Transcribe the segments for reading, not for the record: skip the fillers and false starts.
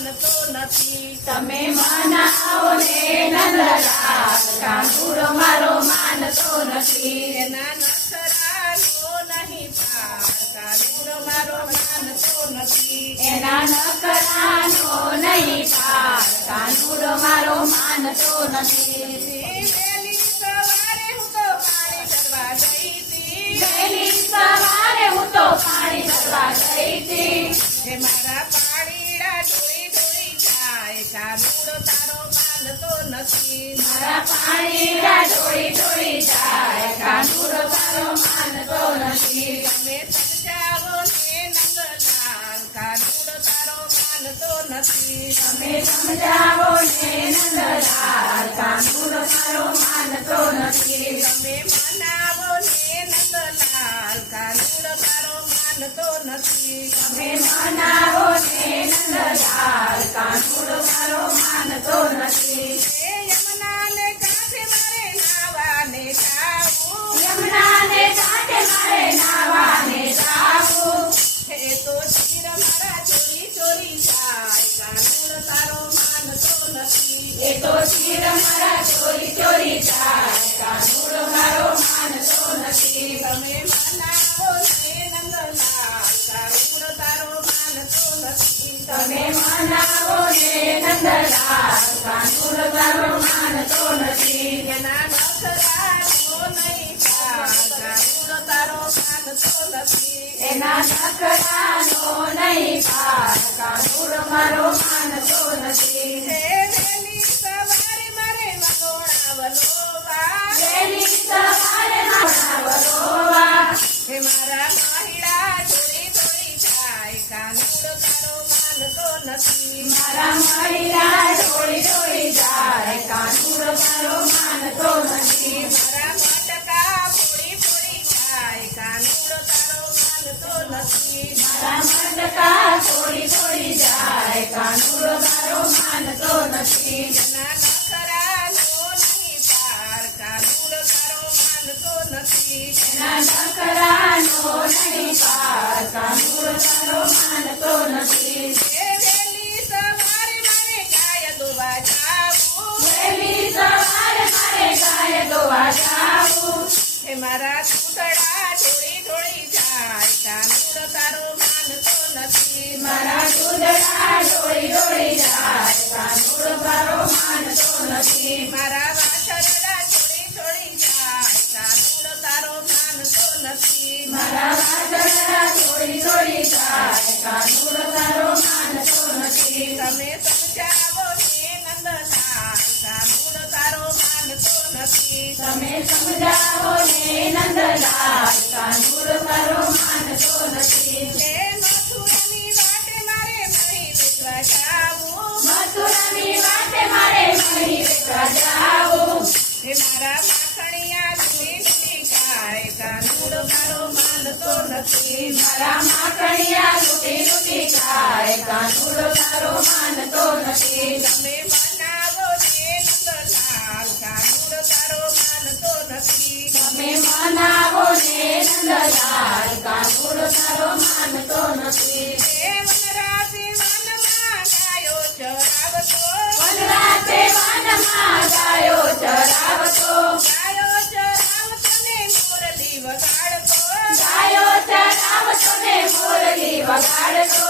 માનતો નથી. તમે મનાવો ને નંદલાલ, કાનુડો મારો માનતો નથી. એના નખરાનો નહીં પાર, કાનુડો મારો માનતો નથી. એના નખરાનો નહીં પાર, કાનુડો મારો માનતો નથી. વહેલી સવારે હું તો પાણી ભરવા ગઈ હતી. વહેલી સવારે હું તો પાણી ભરવા ગઈ હતી. હે મારા પાણીડા ઢોળી ઢોળી જાય, કાનુડો તારો માનતો નથી. મારા પાણીડા ઢોળી ઢોળી જાય, કાનુડો તારો માનતો નથી. તમે સમજાવો ને નંદલાલ, કાનુડો તારો માનતો નથી. તમે સમજાવો ને નંદલાલ, કાનુડો તારો માનતો નથી. તમે મનાવો ને નંદલાલ, કાનુડો તારો માનતો નથી. તમે મનાવો ને નંદલાલ, કાનુડો તારો માનતો નથી. હે યમુનાને કાંઠે મારે નાવાને જાવું. યમુનાને કાંઠે મારે નાવાને જાવું. હે તો ચીર મારા ચોરી ચોરી જાય, કાનુડો તારો માનતો નથી. એ તો ચીર મારા ચોરી ચોરી જાય, કાનુડો મારો માનતો નથી. તમે મનાવો ને નંદલાલ, કાનુડો તારો માનતો નથી. તમે મનાવો ને નંદલાલ, કાનુડો તારો માનતો નથી. એના નખરાનો નહીં પાર, કાનુડો તારો માનતો નથી. એના નખરાનો નહીં પાર, કાનુડો મારો માનતો નથી. હે વહેલી સવારે મારે વગોણા વલોવા. વહેલી સવારે મારા વરોવા. હે મારા મહિડા જોડી જોડી જાય, કાનુડો તારો માનતો નથી. મારા મહિલા ઢોળી ઢોળી જાય, કાનુડો તારો માનતો નથી. મારા મટકા ફોડી ફોડી જાય, કાનુડો તારો માનતો નથી. મારા મટકા થોડી થોડી જાય, કાનુડો તારો માનતો નથી. એના નખરાનો નહીં પાર, કાનુડો તારો માનતો નથી. એના નખરાનો નહીં પાર, કાનુડો તારો માનતો નથી. હે વહેલી સવારે મારે ગાય દોવા જાવું. વહેલી સવારે મારે ગાય દોવા જાવું. હે મારા કૂતડા ઢોળી ઢોળી જાય, કાનુડો તારો માનતો નથી. મારા દૂધડા ડોળી ડોળી જાય, કાનુડો તારો માનતો નથી. મારા વાછરડા ઢોળી ઢોળી જાય, કાનુડો તારો માનતો નથી. મારા વાછરડા ડોળી ડોળી જાય, કાનુડો તારો માનતો નથી. તમે સમજાવો ને નંદલાલ, કાનુડો તારો માનતો નથી. તમે સમજાવો ને નંદલાલ, કાનુડો તારો માનતો નથી. હે મથુરાની વાટે મારે મહી વેચવા જાવું. મથુરાની વાટે મારે મહી વેચવા જાવું. હે મારા માખણિયા લૂલી લૂલી ખાય, કાનુડો તારો માનતો નથી. મારા માખણિયા લૂટી લૂટી ખાય, કાનુડો તારો માનતો નથી. તમે મનાવો ને નંદલાલ, કાનુડો તારો માનતો નથી. તમે મનાવો ને નંદલાલ, કાનુડો તારો માનતો નથી. હે વનરાજે વનમાં ગાયો ચરાવતો. વનરાતે વનમાં ગાયો ચરાવતો. ગાયો ચરાવતો ને મોરલી વગાડતો. ગાયો ચરાવતો ને મોરલી વગાડતો.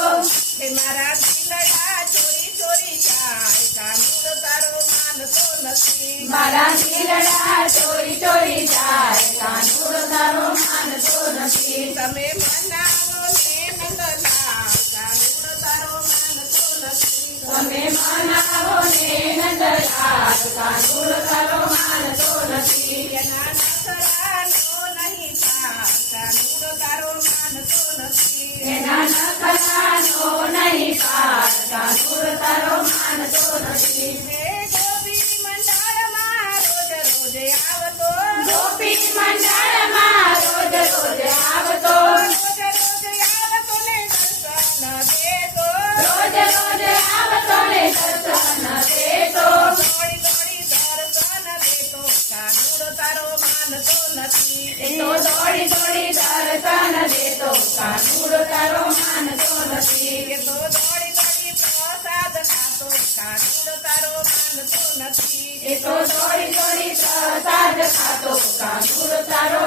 હે મારા દીકડા ચોરી ચોરી જાય, કાનુડો તારો માનતો નથી. મારા દીકરા ચોરી ચોરી જાય, કાનુડો તારો માનતો નથી. તમે મનાવો ને નંદલાલ, કાનુડો તારો માનતો નથી. તમે મનાવો ને નંદલાલ, કાનુડો તારો માનતો નથી. એના નખરાનો નહીં પાર, કાનુડો તારો માનતો નથી. એના નખરાનો નહીં પાર, કાનુડો તારો માનતો નથી. હે ગોપી મંડળમાં રોજ રોજ આવતો. ગોપી મંડળમાં રોજ રોજ આવતો. રોજ રોજ આવતો ને દર્શન દેતો. રોજ રોજ આવતો ને દર્શન દેતો. દોડી દોડી દર્શન દેતો, કાનુડો તારો માનતો નથી. એ તો દોડી દોડી દર્શન દેતો, કાનુડો તારો માનતો નથી. એ તો દોડી દોડી પ્રસાદ માનતો નથી. એ તો ચોરી ચોરી પ્રસાદ ખાતો કાનુડો તારો